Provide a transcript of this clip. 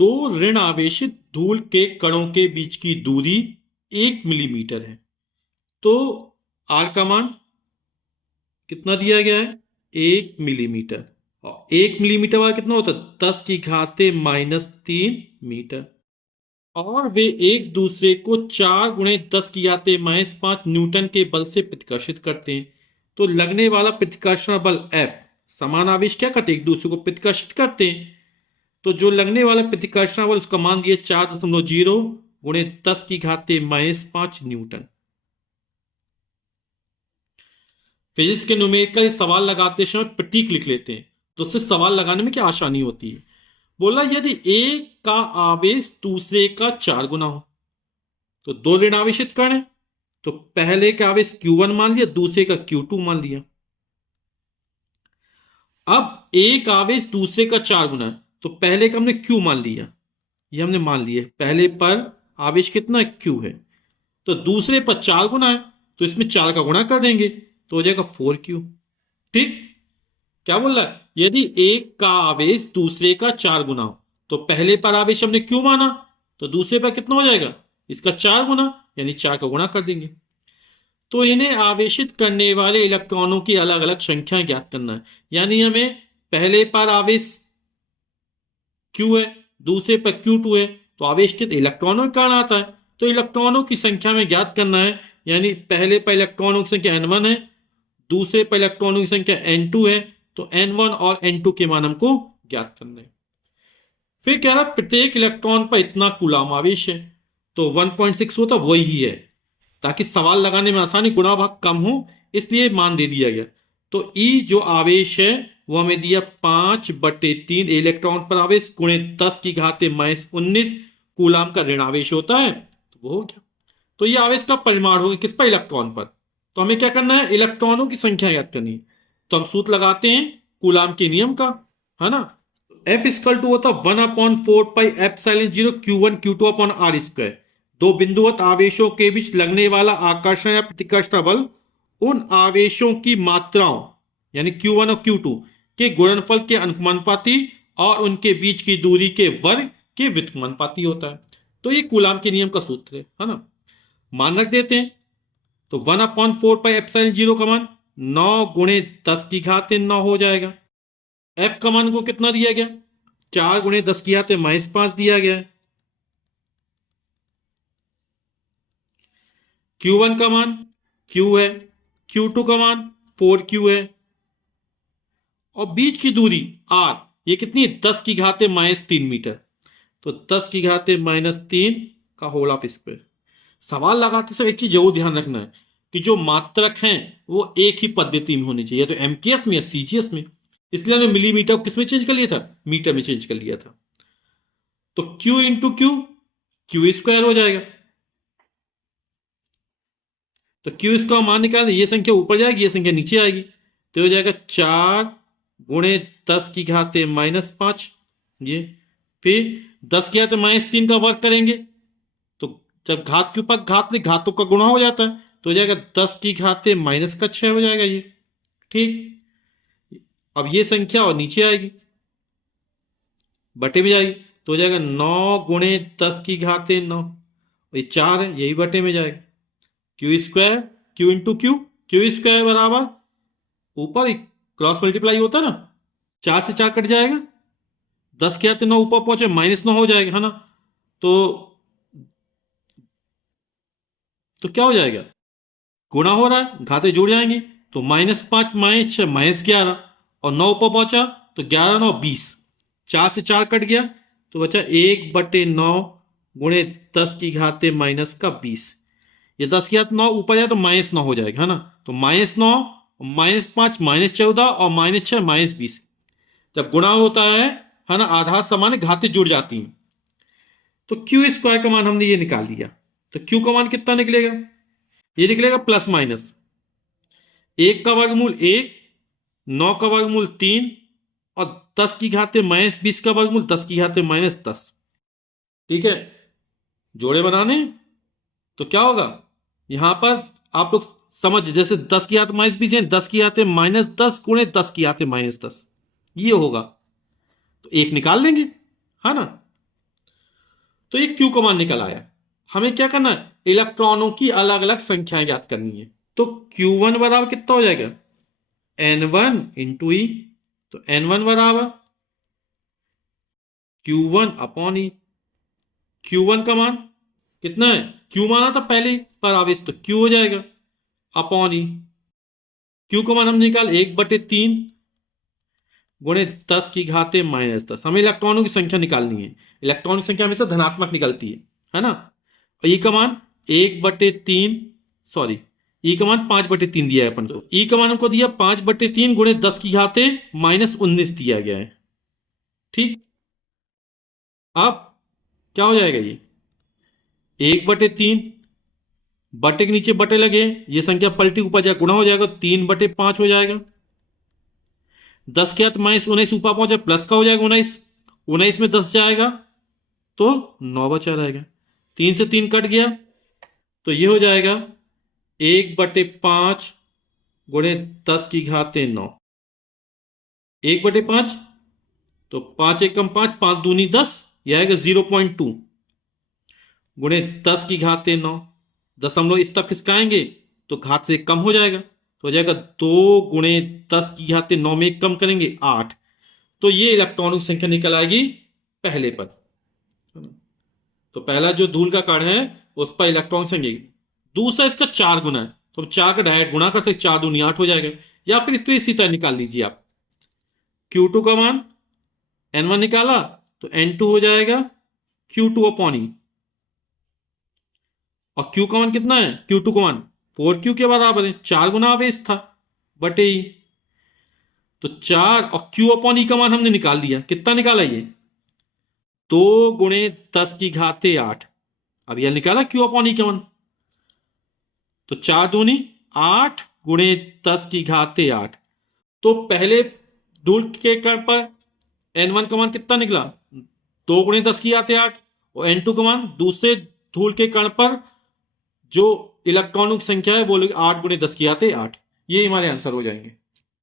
दो ऋण आवेशित धूल के कणों के बीच की दूरी 1 मिलीमीटर है। तो आर का मान कितना दिया गया है? 1 मिलीमीटर। और 1 मिलीमीटर वाला कितना होता है? 10⁻³ मीटर। और वे एक दूसरे को 4×10⁻⁵ न्यूटन के बल से प्रतिकर्षित करते हैं। तो लगने वाला प्रतिकर्षण बल F, समान आवेश क्या करते हैं? एक दूसरे को प्रतिकर्षित करते हैं। तो जो लगने वाला प्रतिकर्षण बल उसका मान दिया 4.0 × 10⁻⁵ न्यूटन। फिजिक्स के न्यूमेरिकल सवाल लगाते समय प्रतीक लिख लेते हैं, तो उससे सवाल लगाने में क्या आसानी होती है। बोला यदि एक का आवेश दूसरे का 4 गुना हो, तो दो ऋण आवेशित कण है, तो पहले का आवेश Q1 मान लिया, दूसरे का Q2 मान लिया। अब एक आवेश दूसरे का 4 गुना है, तो पहले का हमने Q मान लिया, ये हमने मान लिया पहले पर आवेश कितना Q है, तो दूसरे पर 4 गुना है, तो इसमें 4 का गुणा कर देंगे तो हो जाएगा 4Q। ठीक, क्या बोल रहा है? यदि एक का आवेश दूसरे का 4 गुना हो, तो पहले पर आवेश हमने Q माना, तो दूसरे पर कितना हो जाएगा? इसका 4 गुना, यानी 4 का गुणा कर देंगे। तो इन्हें आवेशित करने वाले इलेक्ट्रॉनों की अलग अलग संख्या ज्ञात करना है। यानी हमें पहले पर आवेश Q है, दूसरे पर Q2 है, तो आवेश कितने इलेक्ट्रॉनों के कारण आता है, तो इलेक्ट्रॉनों की संख्या में ज्ञात करना है। यानी पहले पर इलेक्ट्रॉनों की संख्या N1 है, दूसरे पर इलेक्ट्रॉनों की संख्या N2 है, तो N1 और N2 के मान हमको ज्ञात करना है। फिर कह रहा प्रत्येक इलेक्ट्रॉन पर इतना कूलाम आवेश है, तो 1.6 होता वही है, ताकि सवाल लगाने में आसानी, गुणा भाग कम हो, इसलिए मान दे दिया गया। तो E जो आवेश है वो हमें दिया 5/3 इलेक्ट्रॉन पर आवेश गुणे 10⁻⁻19 कूलाम का ऋण आवेश होता है, तो वो हो गया। तो ये आवेश का परिमाण होगा किस पर? इलेक्ट्रॉन पर। तो हमें क्या करना है? इलेक्ट्रॉनों की संख्या ज्ञात करनी है। तो हम सूत्र लगाते हैं कूलाम के नियम का, है ना। F = होता 1/4πε0 Q1 Q2/r²। दो बिंदुवत आवेशों के बीच लगने वाला आकर्षण या प्रतिकर्षण बल उन आवेशों की मात्राओं यानी Q1 और Q2 के गुणनफल के अनुपाती और उनके बीच की दूरी के वर्ग के व्युत्क्रमानुपाती होता है। तो ये कूलाम के नियम का सूत्र है ना। मान रख देते हैं, तो 1/4πε0 का मान 9×10⁻⁹ हो जाएगा। F का मान को कितना दिया गया? 4×10⁻⁵ दिया गया है। Q1 का मान Q है, Q2 का मान 4Q है, और बीच की दूरी R ये कितनी है? 10⁻³ मीटर। तो 10⁻³ का होल ऑफ स्क्वायर। सवाल लगाते समय एक चीज जरूर ध्यान रखना है कि जो मात्रक हैं वो एक ही पद्धति में होनी चाहिए, तो MKS में या CGS में। इसलिए हमने मिलीमीटर को किसमें चेंज कर लिया था? मीटर में चेंज कर लिया था। तो Q × Q² हो जाएगा। तो Q इसका मान निकाल, ये संख्या ऊपर जाएगी, ये संख्या नीचे आएगी, तो हो जाएगा 4×10⁻⁻5 ये। फिर 10⁻³ का वर्ग करेंगे, तो जब घात के ऊपर घात ले, घातों का गुणा हो जाता है, तो हो जाएगा 10⁻⁻6 हो जाएगा ये। ठीक, अब ये संख्या और नीचे आएगी, बटे में जाएगी, तो हो जाएगा 9×10⁻⁹ ये 4 है, यही बटे में जाएगा। Q² Q बराबर ऊपर क्रॉस मल्टीप्लाई होता है ना, 4 से 4 कट जाएगा, 10⁻⁹ ऊपर पहुंचे -9 हो जाएगा, है ना। तो क्या हो जाएगा? गुणा हो रहा है, घाते जुड़ जाएंगी, तो -5 -6 -11, और 9 ऊपर पहुंचा तो 11 9 20, 4 से 4 कट गया, तो बचा 1/9 × 10⁻⁻20। ये 10⁻9 ऊपर जाए तो -9 हो जाएगा, है ना। तो -9 -5 -14 और -6 -20, जब गुणा होता है ना, आधार समान है, घातें जुड़ जाती हैं। तो Q² का मान हमने ये निकाल लिया। तो Q का मान कितना निकलेगा? ये निकलेगा ±1 का वर्गमूल 1, 9 का वर्गमूल 3 और 10⁻⁻20 का वर्गमूल 10⁻⁻10। ठीक है, जोड़े बनाने, तो क्या होगा यहां पर आप लोग समझ, जैसे 10⁻⁻20 है, 10⁻⁻10 गुणे 10⁻⁻10 ये होगा, तो एक निकाल लेंगे, है ना। तो ये Q का मान निकल आया। हमें क्या करना है, इलेक्ट्रॉनों की अलग अलग संख्याएं ज्ञात करनी है। तो Q1 बराबर कितना हो जाएगा, N1 इंटू ई। तो N1 बराबर Q1 अपॉन ई। Q1 का मान कितना है, Q माना था पहले पर आवेश, तो Q हो जाएगा अपॉन ई। Q का मान हम निकाल 1/3 गुणे 10 की घाते -10। हमें इलेक्ट्रॉनों की संख्या निकालनी है। इलेक्ट्रॉन की संख्या हमेशा धनात्मक निकलती है ना। और ई का मान 1/3, सॉरी ई का मान 5/3 दिया है अपन को। ई का मान हमको दिया 5/3 गुणे 10 की घाते -19 दिया गया है। ठीक, अब क्या हो जाएगा, ये 1/3 बटे के नीचे बटे लगे, ये संख्या पलटी ऊपर जाए गुणा हो जाएगा, 3/5 हो जाएगा। 10 के हाथ -19 ऊपर पहुंचा, प्लस का हो जाएगा 19, 19 में 10 जाएगा तो 9 बचा रहेगा। 3 से 3 कट गया, तो ये हो जाएगा 1/5 गुणे 10 की घाते 9। 1/5 तो 5 एकम 5, 5 दूनी 10, यह आएगा 0.2 गुणे 10 की घाते 9। दशमलव इस तक खिसकाएंगे तो घात से कम हो जाएगा, तो हो जाएगा 2 गुणे 10 की घाते 9 में कम करेंगे 8। तो ये इलेक्ट्रॉनों की संख्या निकल आएगी पहले पर। तो पहला जो धूल का कण है उस पर इलेक्ट्रॉन संख्या। दूसरा इसका 4 गुना है, तो हम 4 का डायरेक्ट गुणा कर सकते, 4 दूनी 8 हो जाएगा। या फिर इसी तरह निकाल लीजिए आप। Q2 का मान N1 निकाला तो N2 हो जाएगा Q2 अपॉन ई। और Q का मान कितना है, Q2 का मान 4Q के बराबर है, 4 गुना आवेश था बटे ई। तो 4 और Q अपॉन ई का मान हमने निकाल दिया। कितना निकाला ये, 2 गुणे 10 की घाते 8। अब यह निकाला Q अपॉन ई का मान, तो 4 दूनी 8 गुणे 10 की घाते 8। तो पहले धूल के कण पर N1 का मान कितना निकला, 2 गुणे 10 की घाते 8। और N2 का मान दूसरे धूल के कण पर जो इलेक्ट्रॉनों की संख्या है वो 8 गुणे 10 की घाते 8। ये हमारे आंसर हो जाएंगे।